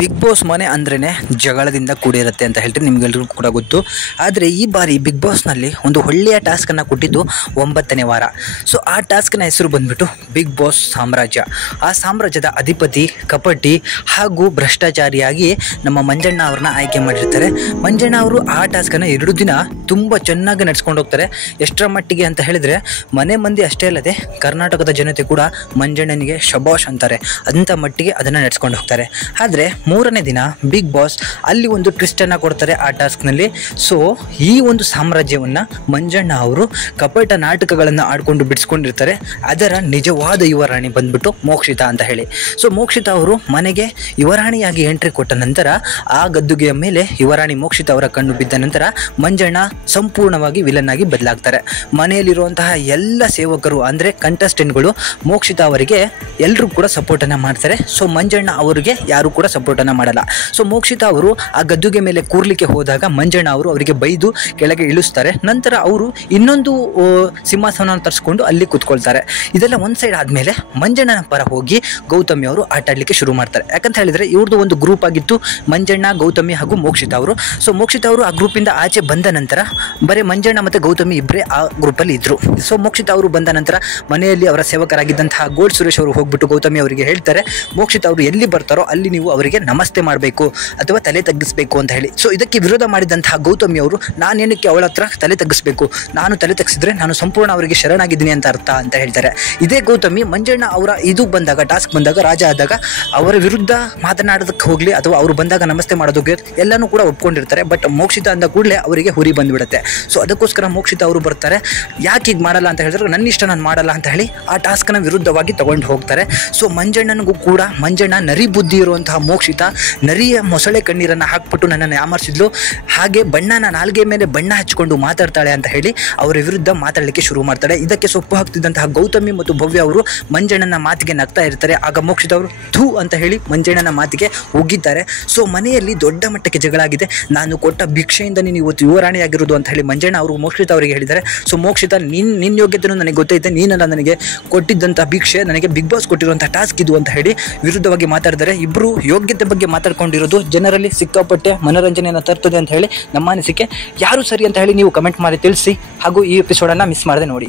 Big boss ಮನೆ ಅಂದ್ರೇ ಜಗಳದಿಂದ ಕೂಡಿರುತ್ತೆ ಅಂತ ಹೇಳ್ತಾರೆ, ನಿಮ್ಗೆಲ್ರಿಗೂ ಕೂಡ ಗೊತ್ತು. ಆದರೆ ಈ ಬಾರಿ ಬಿಗ್ ಬಾಸ್ನಲ್ಲಿ ಒಂದು ಒಳ್ಳೆಯ ಟಾಸ್ಕನ್ನು ಕೊಟ್ಟಿದ್ದು 9ನೇ ವಾರ. ಸೊ ಆ ಟಾಸ್ಕ್ನ ಹೆಸರು ಬಂದ್ಬಿಟ್ಟು ಬಿಗ್ ಬಾಸ್ ಸಾಮ್ರಾಜ್ಯ. ಆ ಸಾಮ್ರಾಜ್ಯದ ಅಧಿಪತಿ ಕಪಟಿ ಹಾಗೂ ಭ್ರಷ್ಟಾಚಾರಿಯಾಗಿ ನಮ್ಮ ಮಂಜಣ್ಣ ಅವ್ರನ್ನ ಆಯ್ಕೆ ಮಾಡಿರ್ತಾರೆ. ಮಂಜಣ್ಣ ಅವರು ಆ ಟಾಸ್ಕನ್ನು 2 ದಿನ ತುಂಬ ಚೆನ್ನಾಗಿ ನಡೆಸ್ಕೊಂಡು ಹೋಗ್ತಾರೆ. ಎಷ್ಟರ ಮಟ್ಟಿಗೆ ಅಂತ ಹೇಳಿದರೆ ಮನೆ ಮಂದಿ ಅಷ್ಟೇ ಅಲ್ಲದೆ ಕರ್ನಾಟಕದ ಜನತೆ ಕೂಡ ಮಂಜಣ್ಣನಿಗೆ ಶಬಾಷ್ ಅಂತಾರೆ. ಅಂಥ ಮಟ್ಟಿಗೆ ಅದನ್ನು ನಡೆಸ್ಕೊಂಡು ಹೋಗ್ತಾರೆ. ಆದರೆ 3ನೇ ದಿನ ಬಿಗ್ ಬಾಸ್ ಅಲ್ಲಿ ಒಂದು ಟ್ವಿಸ್ಟನ್ನು ಕೊಡ್ತಾರೆ ಆ ಟಾಸ್ಕ್ನಲ್ಲಿ. ಸೊ ಈ ಒಂದು ಸಾಮ್ರಾಜ್ಯವನ್ನು ಮಂಜಣ್ಣ ಅವರು ಕಪಟ ನಾಟಕಗಳನ್ನು ಆಡ್ಕೊಂಡು ಬಿಡಿಸ್ಕೊಂಡಿರ್ತಾರೆ. ಅದರ ನಿಜವಾದ ಯುವರಾಣಿ ಬಂದ್ಬಿಟ್ಟು ಮೋಕ್ಷಿತಾ ಅಂತ ಹೇಳಿ. ಸೊ ಮೋಕ್ಷಿತಾ ಅವರು ಮನೆಗೆ ಯುವರಾಣಿಯಾಗಿ ಎಂಟ್ರಿ ಕೊಟ್ಟ ನಂತರ ಆ ಗದ್ದುಗೆಯ ಮೇಲೆ ಯುವರಾಣಿ ಮೋಕ್ಷಿತಾ ಅವರ ಕಣ್ಣು ಬಿದ್ದ ನಂತರ ಮಂಜಣ್ಣ ಸಂಪೂರ್ಣವಾಗಿ ವಿಲನ್ ಆಗಿ ಬದಲಾಗ್ತಾರೆ. ಮನೆಯಲ್ಲಿರುವಂತಹ ಎಲ್ಲ ಸೇವಕರು ಅಂದರೆ ಕಂಟೆಸ್ಟೆಂಟ್ಗಳು ಮೋಕ್ಷಿತಾ ಅವರಿಗೆ ಎಲ್ಲರೂ ಕೂಡ ಸಪೋರ್ಟನ್ನು ಮಾಡ್ತಾರೆ. ಸೊ ಮಂಜಣ್ಣ ಅವರಿಗೆ ಯಾರು ಕೂಡ ಸಪೋರ್ಟನ್ನು ಮಾಡಲ್ಲ. ಸೊ ಮೋಕ್ಷಿತಾ ಅವರು ಆ ಗದ್ದುಗೆ ಮೇಲೆ ಕೂರ್ಲಿಕ್ಕೆ ಹೋದಾಗ ಮಂಜಣ್ಣ ಅವರು ಅವರಿಗೆ ಬೈದು ಕೆಳಗೆ ಇಳಿಸ್ತಾರೆ. ನಂತರ ಅವರು ಇನ್ನೊಂದು ಸಿಂಹಾಸನ ತರಿಸ್ಕೊಂಡು ಅಲ್ಲಿ ಕೂತ್ಕೊಳ್ತಾರೆ. ಇದೆಲ್ಲ ಒಂದು ಸೈಡ್ ಆದಮೇಲೆ ಮಂಜಣ್ಣನ ಪರ ಹೋಗಿ ಗೌತಮಿ ಅವರು ಆಟ ಆಡಲಿಕ್ಕೆ ಶುರು ಮಾಡ್ತಾರೆ. ಯಾಕಂತ ಹೇಳಿದರೆ ಇವ್ರದ್ದು ಒಂದು ಗ್ರೂಪ್ ಆಗಿತ್ತು, ಮಂಜಣ್ಣ, ಗೌತಮಿ ಹಾಗೂ ಮೋಕ್ಷಿತಾ ಅವರು. ಸೊ ಮೋಕ್ಷಿತಾ ಅವರು ಆ ಗ್ರೂಪಿಂದ ಆಚೆ ಬಂದ ನಂತರ ಬರೀ ಮಂಜಣ್ಣ ಮತ್ತು ಗೌತಮಿ ಇಬ್ಬರೇ ಆ ಗ್ರೂಪಲ್ಲಿ ಇದ್ದರು. ಸೊ ಮೋಕ್ಷಿತಾ ಅವರು ಬಂದ ನಂತರ ಮನೆಯಲ್ಲಿ ಅವರ ಸೇವಕರಾಗಿದ್ದಂತಹ ಗೋಲ್ಡ್ ಸುರೇಶ್ ಅವರು ಹೋಗ್ಬಿಟ್ಟು ಗೌತಮಿ ಅವರಿಗೆ ಹೇಳ್ತಾರೆ, ಮೋಕ್ಷಿತಾ ಅವರು ಎಲ್ಲಿ ಬರ್ತಾರೋ ಅಲ್ಲಿ ನೀವು ಅವರಿಗೆ ನಮಸ್ತೆ ಮಾಡಬೇಕು ಅಥವಾ ತಲೆ ತಗ್ಗಿಸಬೇಕು ಅಂತ ಹೇಳಿ. ಸೊ ಇದಕ್ಕೆ ವಿರೋಧ ಮಾಡಿದಂತಹ ಗೌತಮಿ ಅವರು, ನಾನೇನಕ್ಕೆ ಅವಳ ಹತ್ರ ತಲೆ ತಗ್ಗಿಸಬೇಕು, ನಾನು ತಲೆ ತಗ್ಗಿಸಿದ್ರೆ ನಾನು ಸಂಪೂರ್ಣ ಅವರಿಗೆ ಶರಣಾಗಿದ್ದೀನಿ ಅಂತ ಅರ್ಥ ಅಂತ ಹೇಳ್ತಾರೆ. ಇದೇ ಗೌತಮಿ ಮಂಜಣ್ಣ ಅವರ ಇದು ಬಂದಾಗ, ಟಾಸ್ಕ್ ಬಂದಾಗ, ರಾಜ ಆದಾಗ ಅವರ ವಿರುದ್ಧ ಮಾತನಾಡೋದಕ್ಕೆ ಹೋಗಲಿ ಅಥವಾ ಅವರು ಬಂದಾಗ ನಮಸ್ತೆ ಮಾಡೋದಕ್ಕೆ ಎಲ್ಲನೂ ಕೂಡ ಒಪ್ಕೊಂಡಿರ್ತಾರೆ. ಬಟ್ ಮೋಕ್ಷಿತಾ ಅಂದ ಕೂಡಲೇ ಅವರಿಗೆ ಹುರಿ ಬಂದುಬಿಡುತ್ತೆ. ಸೊ ಅದಕ್ಕೋಸ್ಕರ ಮೋಕ್ಷಿತಾ ಅವರು ಬರ್ತಾರೆ. ಯಾಕೆ ಈಗ ಮಾಡಲ್ಲ ಅಂತ ಹೇಳಿದ್ರೆ, ನನ್ನ ಇಷ್ಟ ನಾನು ಮಾಡಲ್ಲ ಅಂತ ಹೇಳಿ ಆ ಟಾಸ್ಕ್ನ ವಿರುದ್ಧವಾಗಿ ತಗೊಂಡು ಹೋಗ್ತಾರೆ. ಸೊ ಮಂಜಣ್ಣನಿಗೂ ಕೂಡ ಮಂಜಣ್ಣ ನರಿ ಬುದ್ಧಿ ಇರುವಂತಹ ಮೋಕ್ಷಿತಾ ನರಿಯ ಮೊಸಳೆ ಕಣ್ಣೀರನ್ನು ಹಾಕ್ಬಿಟ್ಟು ನನ್ನನ್ನು ಯಾಮರ್ಸಿದ್ಲು, ಹಾಗೆ ಬಣ್ಣನ ನಾಲ್ಗೆ ಮೇಲೆ ಬಣ್ಣ ಹಚ್ಕೊಂಡು ಮಾತಾಡ್ತಾಳೆ ಅಂತ ಹೇಳಿ ಅವರ ವಿರುದ್ಧ ಮಾತಾಡಲಿಕ್ಕೆ ಶುರು ಮಾಡ್ತಾಳೆ. ಇದಕ್ಕೆ ಸೊಪ್ಪು ಹಾಕ್ತಿದ್ದಂತಹ ಗೌತಮಿ ಮತ್ತು ಭವ್ಯ ಅವರು ಮಂಜಣ್ಣನ ಮಾತಿಗೆ ನಗ್ತಾ ಇರ್ತಾರೆ. ಆಗ ಮೋಕ್ಷಿತಾ ಅವರು ಥೂ ಅಂತ ಹೇಳಿ ಮಂಜಣ್ಣನ ಮಾತಿಗೆ ಉಗ್ಗಿದ್ದಾರೆ. ಸೊ ಮನೆಯಲ್ಲಿ ದೊಡ್ಡ ಮಟ್ಟಕ್ಕೆ ಜಗಳ ಆಗಿದೆ. ನಾನು ಕೊಟ್ಟ ಭಿಕ್ಷೆಯಿಂದ ನೀನು ಇವತ್ತು ಯುವರಾಣಿಯಾಗಿರೋದು ಅಂತ ಹೇಳಿ ಮಂಜಣ್ಣ ಅವರು ಮೋಕ್ಷಿತಾ ಅವರಿಗೆ ಹೇಳಿದ್ದಾರೆ. ಸೊ ಮೋಕ್ಷಿತಾ ನಿನ್ನ ಯೋಗ್ಯತೆಯೂ ನನಗೆ ಗೊತ್ತೈತೆ, ನೀನಲ್ಲ ನನಗೆ ಕೊಟ್ಟಿದ್ದಂಥ ಭಿಕ್ಷೆ, ನನಗೆ ಬಿಗ್ ಬಾಸ್ ಕೊಟ್ಟಿರುವಂಥ ಟಾಸ್ಕ್ ಇದು ಅಂತ ಹೇಳಿ ವಿರುದ್ಧವಾಗಿ ಮಾತಾಡಿದ್ದಾರೆ. ಇಬ್ಬರು ಯೋಗ್ಯತೆ ಬಗ್ಗೆ ಮಾತಾಡ್ಕೊಂಡಿರೋದು ಜನರಲ್ಲಿ ಸಿಕ್ಕಾಪಟ್ಟೆ ಮನೋರಂಜನೆಯನ್ನು ತರ್ತದೆ ಅಂತ ಹೇಳಿ ನಮ್ಮ ಅನಿಸಿಕೆ. ಯಾರು ಸರಿ ಅಂತ ಹೇಳಿ ನೀವು ಕಮೆಂಟ್ ಮಾಡಿ ತಿಳಿಸಿ, ಹಾಗೂ ಈ ಎಪಿಸೋಡನ್ನು ಮಿಸ್ ಮಾಡದೆ ನೋಡಿ.